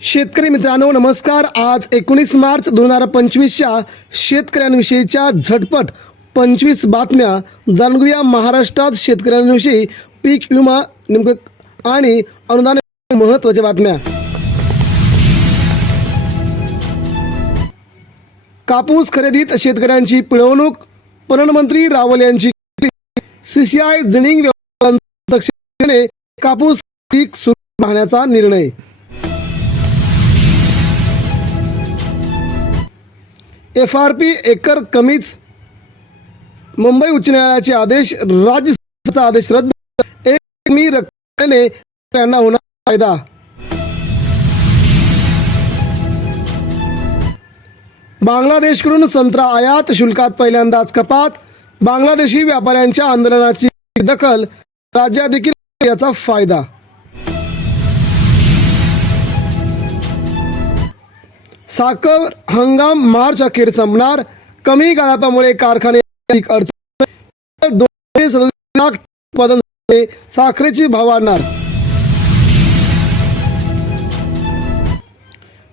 शेतकरी मित्रांनो नमस्कार. आज एकोणीस मार्च दोन हजार पंचवीसच्या शेतकऱ्यांविषयीच्या झटपट पंचवीस बातम्या जाणून घेऊया महाराष्ट्रात शेतकऱ्यांविषयी. पीक विमा नेमकं आणि अनुदान महत्त्वाच्या बातम्या. कापूस खरेदीत शेतकऱ्यांची पिळवणूक पणन मंत्री रावल यांची सीसीआय जिनिंग कापूस पीक सुरू राहण्याचा निर्णय. एफ आर पी एकर कमीच. मुंबई उच्च न्यायालयाचे आदेश राज्य आदेश रद्द एक मी रक्कमेने यांना होणार फायदा. बांगलादेशकडून संत्रा आयात शुल्कात पहिल्यांदाच कपात. बांगलादेशी व्यापाऱ्यांच्या आंदोलनाची दखल राज्यात देखील याचा फायदा. साखर हंगाम मार्च अखेर संपणार. कमी गाळपामुळे कारखाने लाख उत्पादन साखरेचे भाव वाढणार.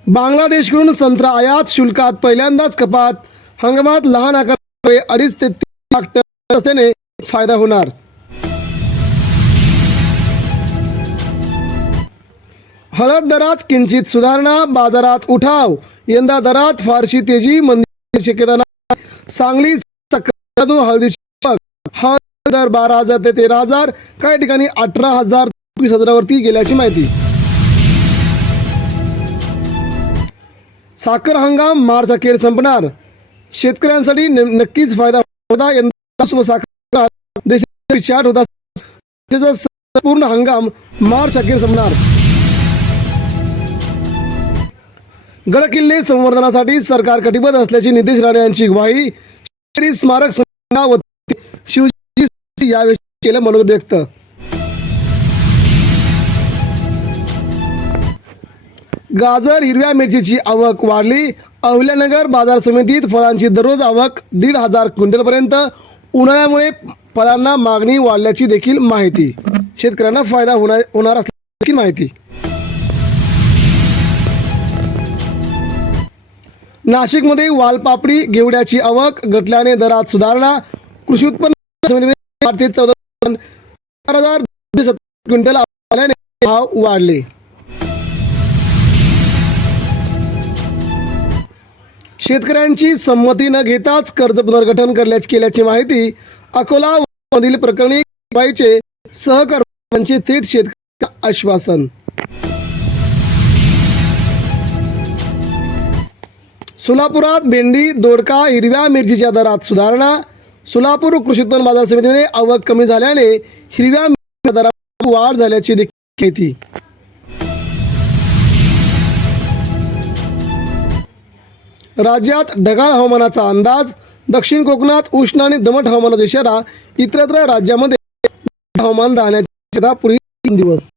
बांगलादेशकडून संत्रा आयात शुल्कात पहिल्यांदाच कपात. हंगामात लहान आकारामुळे अडीच ते तीन लाख टन असल्याने फायदा होणार. हळद दरात किंचित सुधारणा. बाजारात उठाव. यंदा दरात फारशी तेजी मंदी शक्यता नाही सांगली साखर हळदीची दर बारा हजार ते तेरा हजार काही ठिकाणी अठरा हजार वीस हजारावरती गेल्याची माहिती. साखर हंगाम मार्च अखेर संपणार. शेतकऱ्यांसाठी नक्कीच फायदा होता. यंदा सुपर साखर देशाची होता. त्याचा संपूर्ण हंगाम मार्च अखेर संपणार. गडकिल्ले संवर्धनासाठी सरकार कटिबद्ध असल्याची नितेश राणे यांची ग्वाही. शेतकरी स्मारक संघटना शिवजी यावेळी केलं मनोगत व्यक्त. गाजर हिरव्या मिरचीची आवक वाढली. अहिल्यानगर बाजार समितीत फळांची दररोज आवक दीड हजार क्विंटलपर्यंत. उन्हाळ्यामुळे फळांना मागणी वाढल्याची देखील माहिती. शेतकऱ्यांना फायदा होणार होणार असल्याची देखील माहिती. नाशिकमध्ये वालपापडी घेवड्याची आवक घटल्याने दरात सुधारणा कृषी उत्पन्न चौदा हजार क्विंटल आल्याने भाव वाढले. शेतकऱ्यांची संमती न घेताच कर्ज पुनर्गठन करण्याची केल्याची माहिती अकोला मधील प्रकरणी सहकर्मांचे थेट शेतकरी आश्वासन. सोलापुरात भेंडी दोडका हिरव्या मिरचीच्या दरात सुधारणा. सोलापूर कृषी उत्पन्न बाजार समितीमध्ये आवक कमी झाल्याने हिरव्या मिरचीच्या दरात वाढ झाल्याची देखील माहिती. राज्यात ढगाळ हवामानाचा अंदाज दक्षिण कोकणात उष्ण आणि दमट हवामानाचा इशारा इतरत्र राज्यामध्ये हवामान राहण्याची पूर्वी तीन दिवस.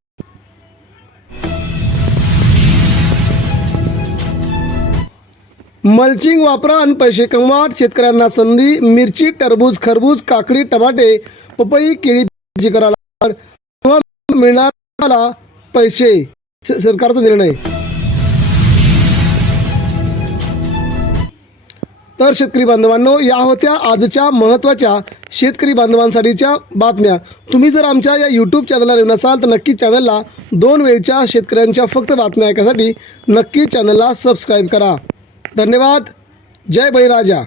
मल्चिंग वापरा आणि पैसे कमवा. शेतकऱ्यांना संधी मिरची टरबूज खरबूज काकडी टमाटे पपई केळी भाजी करा तेव्हा मिळणार पैसे. सरकारचा निर्णय. तर शेतकरी बांधवांनो या होत्या आजच्या महत्त्वाच्या शेतकरी बांधवांसाठीच्या बातम्या. तुम्ही जर आमच्या या यूट्यूब चॅनलला येऊन असाल तर नक्की चॅनलला दोन वेळच्या शेतकऱ्यांच्या फक्त बातम्या ऐकण्यासाठी नक्की चॅनलला सबस्क्राईब करा. धन्यवाद. जय बळीराजा.